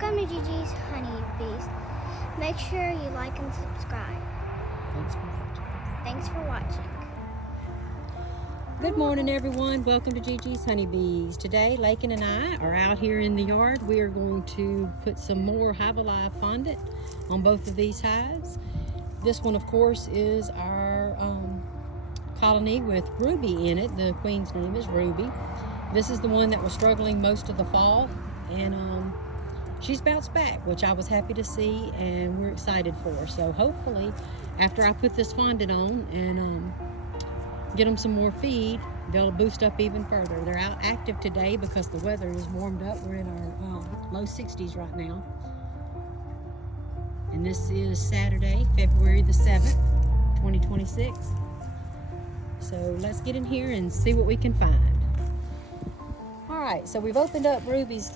Welcome to Gigi's Honeybees. Make sure you like and subscribe. Thanks for watching. Good morning, everyone. Welcome to Gigi's Honeybees. Today, Lakin and I are out here in the yard. We are going to put some more Hive Alive fondant on both of these hives. This one, of course, is our colony with Ruby in it. The queen's name is Ruby. This is the one that was struggling most of the fall, and she's bounced back, which I was happy to see, and we're excited for. So hopefully, after I put this fondant on and get them some more feed, they'll boost up even further. They're out active today because the weather is warmed up. We're in our low 60s right now. And this is Saturday, February the 7th, 2026. So let's get in here and see what we can find. All right, so we've opened up Ruby's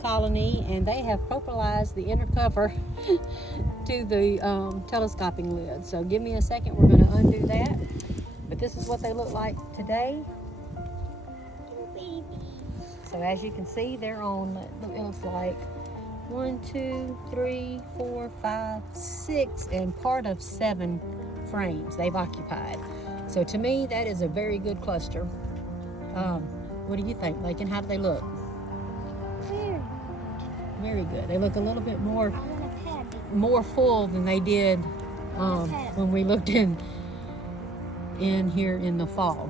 colony, and they have purpleized the inner cover to the telescoping lid. So give me a second, we're going to undo that. But this is what they look like today. So as you can see, they're on, it looks like 1, 2, 3, 4, 5, 6, and part of 7 frames they've occupied. So to me, that is a very good cluster. What do you think, Lakin? How do they look? Very good. They look a little bit more full than they did when we looked in here in the fall.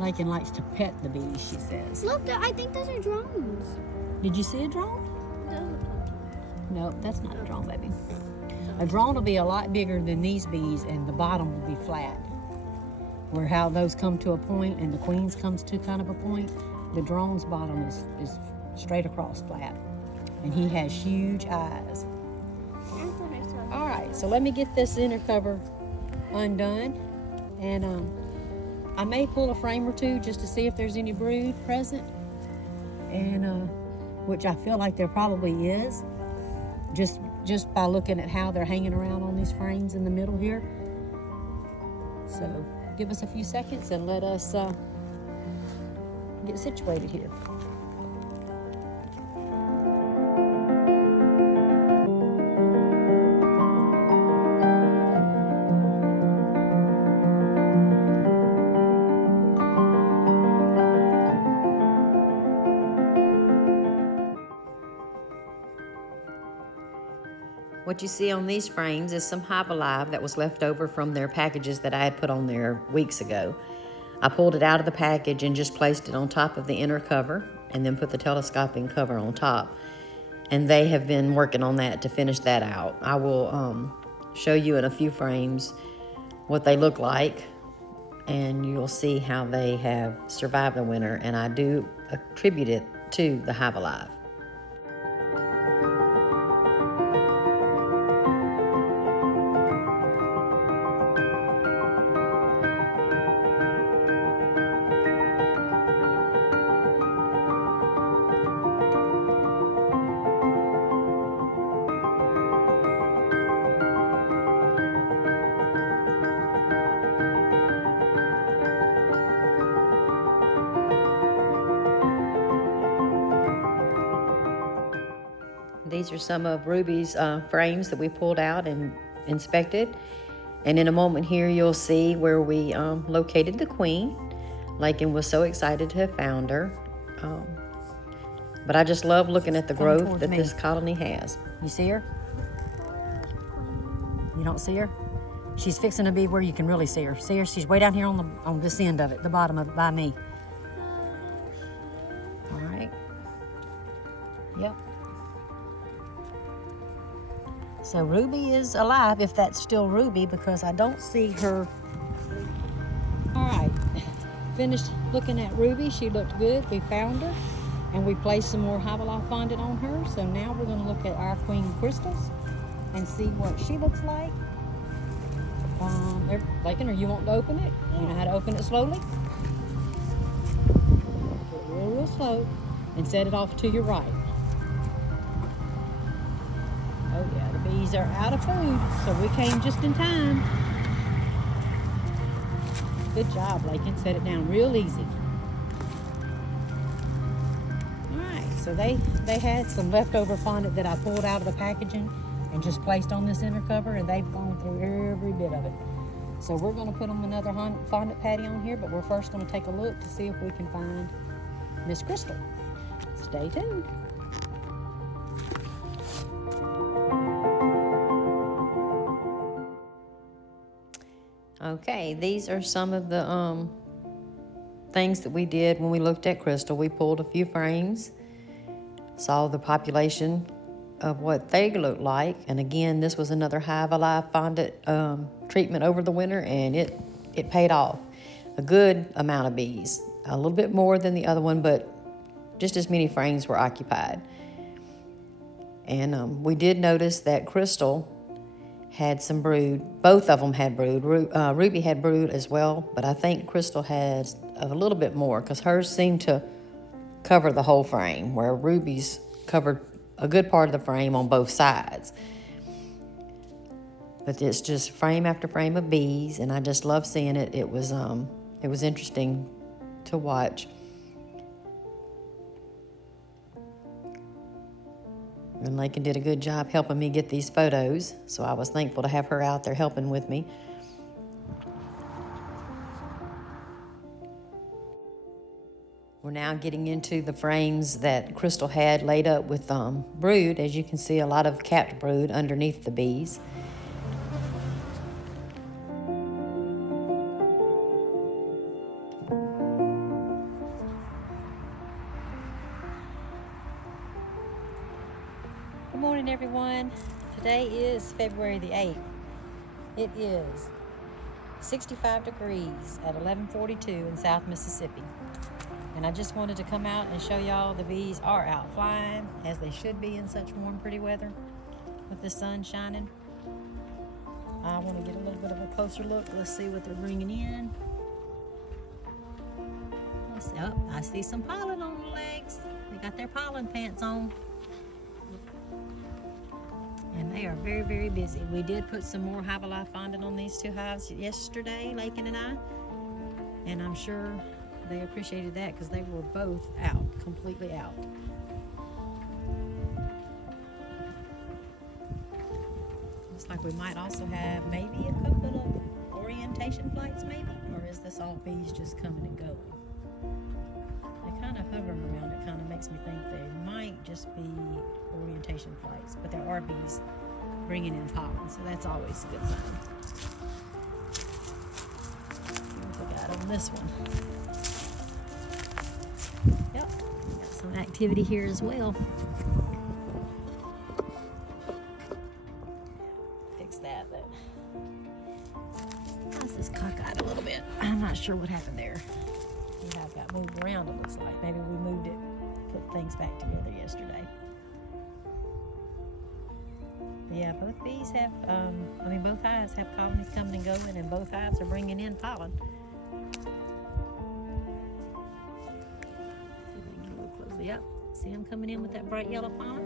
Lakin likes to pet the bees, she says. Look, I think those are drones. Did you see a drone? Those are No, that's not a drone, baby. A drone will be a lot bigger than these bees, and the bottom will be flat. Where how those come to a point and the queen's comes to kind of a point, the drone's bottom is straight across flat. And he has huge eyes. All right, so let me get this inner cover undone, and I may pull a frame or two just to see if there's any brood present, and which I feel like there probably is, just by looking at how they're hanging around on these frames in the middle here. So give us a few seconds and let us get situated here. What you see on these frames is some Hive Alive that was left over from their packages that I had put on there weeks ago. I pulled it out of the package and just placed it on top of the inner cover and then put the telescoping cover on top. And they have been working on that to finish that out. I will show you in a few frames what they look like, and you'll see how they have survived the winter, and I do attribute it to the Hive Alive. These are some of Ruby's frames that we pulled out and inspected. And in a moment here, you'll see where we located the queen. Lakin was so excited to have found her. But I just love looking at the growth that this colony has. You see her? You don't see her? She's fixing to be where you can really see her. See her? She's way down here on this end of it, the bottom of it by me. All right. Yep. So Ruby is alive, if that's still Ruby, because I don't see her. All right, finished looking at Ruby. She looked good. We found her, and we placed some more Hive Alive fondant on her. So now we're going to look at our queen crystals and see what she looks like. Lakin, are you wanting to open it? You know how to open it slowly? Go real slow and set it off to your right. Oh yeah, the bees are out of food, so we came just in time. Good job, Lakin. Set it down real easy. All right, So they had some leftover fondant that I pulled out of the packaging and just placed on this inner cover, and they've gone through every bit of it. So we're going to put them another fondant patty on here, but we're first going to take a look to see if we can find Miss Crystal. Stay tuned. Okay, these are some of the things that we did when we looked at Crystal. We pulled a few frames, saw the population of what they look like, and again, this was another Hive Alive fondant treatment over the winter, and it paid off. A good amount of bees, a little bit more than the other one, but just as many frames were occupied. And we did notice that Crystal had some brood. Both of them had brood. Ruby had brood as well, but I think Crystal has a little bit more because hers seemed to cover the whole frame, where Ruby's covered a good part of the frame on both sides. But it's just frame after frame of bees, and I just love seeing it. It was interesting to watch. And Lakin did a good job helping me get these photos, so I was thankful to have her out there helping with me. We're now getting into the frames that Crystal had laid up with brood. As you can see, a lot of capped brood underneath the bees. Good morning, everyone. Today is February the 8th. It is 65 degrees at 11:42 in South Mississippi. And I just wanted to come out and show y'all the bees are out flying, as they should be in such warm, pretty weather with the sun shining. I want to get a little bit of a closer look. Let's see what they're bringing in. Let's see. Oh, I see some pollen on the legs. They got their pollen pants on. And they are very, very busy. We did put some more Hive Alive fondant on these two hives yesterday, Lakin and I. And I'm sure they appreciated that because they were both out, completely out. Looks like we might also have maybe a couple of orientation flights, maybe? Or is this all bees just coming and going? They kind of hover around. It kind of makes me think they might just be orientation flights, but there are bees bringing in pollen, so that's always a good sign. What we got on this one? Yep, got some activity here as well. Fix that, but how's this cockeyed a little bit? I'm not sure what happened there. The hive got moved around, it looks like. Maybe we moved it, put things back together yesterday. But yeah, both bees have, both hives have colonies coming and going, and both hives are bringing in pollen. Yep, see them coming in with that bright yellow pollen?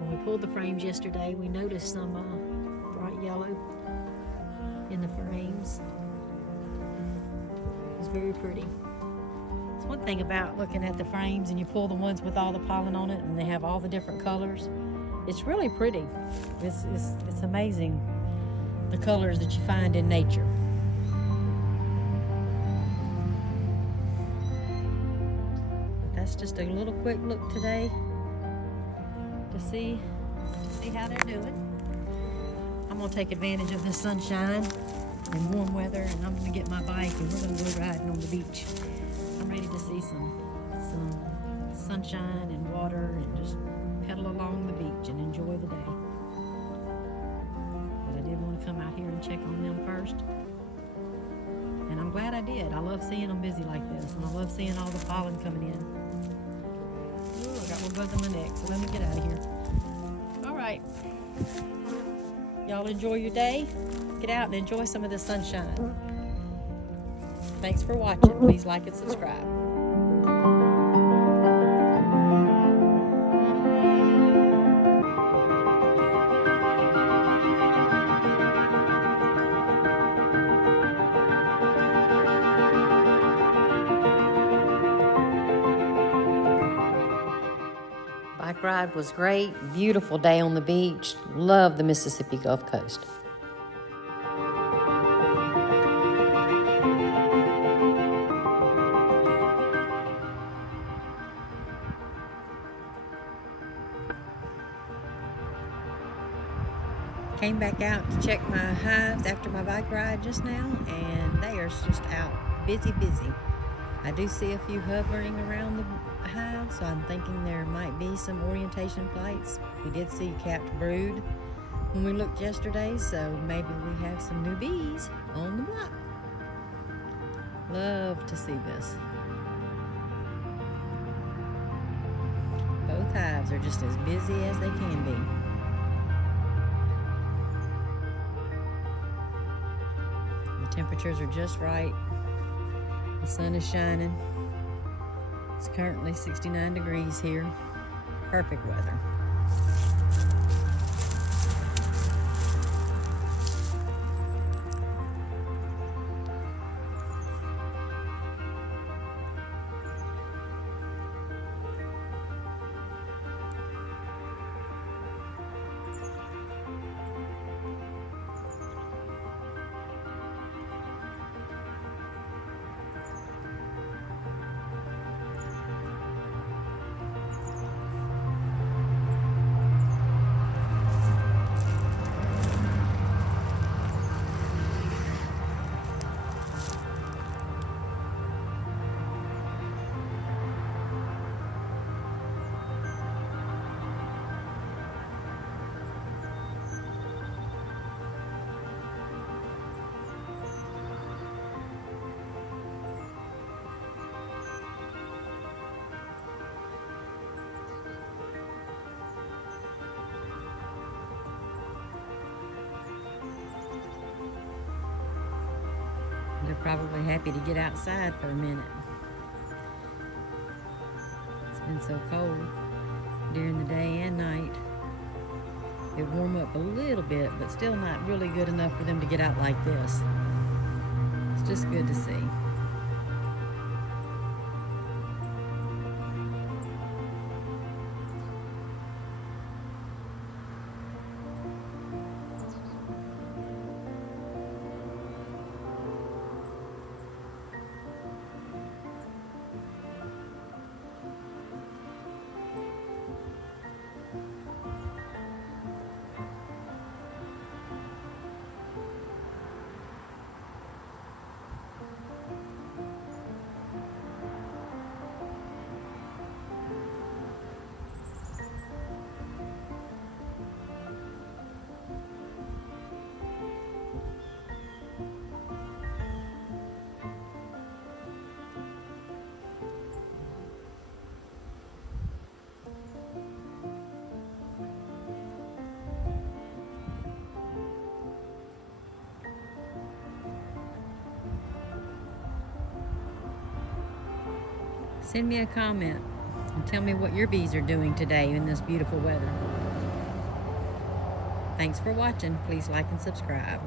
When we pulled the frames yesterday, we noticed some bright yellow in the frames. It was very pretty. It's one thing about looking at the frames and you pull the ones with all the pollen on it and they have all the different colors. It's really pretty. It's amazing the colors that you find in nature. But that's just a little quick look today to see how they're doing. I'm gonna take advantage of the sunshine and warm weather, and I'm gonna get my bike and we're gonna go riding on the beach. I'm ready to see some sunshine and water and just pedal along the beach and enjoy the day. But I did want to come out here and check on them first. And I'm glad I did. I love seeing them busy like this, and I love seeing all the pollen coming in. Ooh, I got one buzz on my neck, so let me get out of here. All right. Y'all enjoy your day. Get out and enjoy some of the sunshine. Thanks for watching. Please like and subscribe. Bike ride was great. Beautiful day on the beach. Love the Mississippi Gulf Coast. Came back out to check my hives after my bike ride just now, and they are just out busy. I do see a few hovering around the hive, so I'm thinking there might be some orientation flights. We did see capped brood when we looked yesterday, so maybe we have some new bees on the block. Love to see this. Both hives are just as busy as they can be. The temperatures are just right. The sun is shining. It's currently 69 degrees here. Perfect weather. They're probably happy to get outside for a minute. It's been so cold during the day and night. It warmed up a little bit, but still not really good enough for them to get out like this. It's just good to see. Send me a comment and tell me what your bees are doing today in this beautiful weather. Thanks for watching. Please like and subscribe.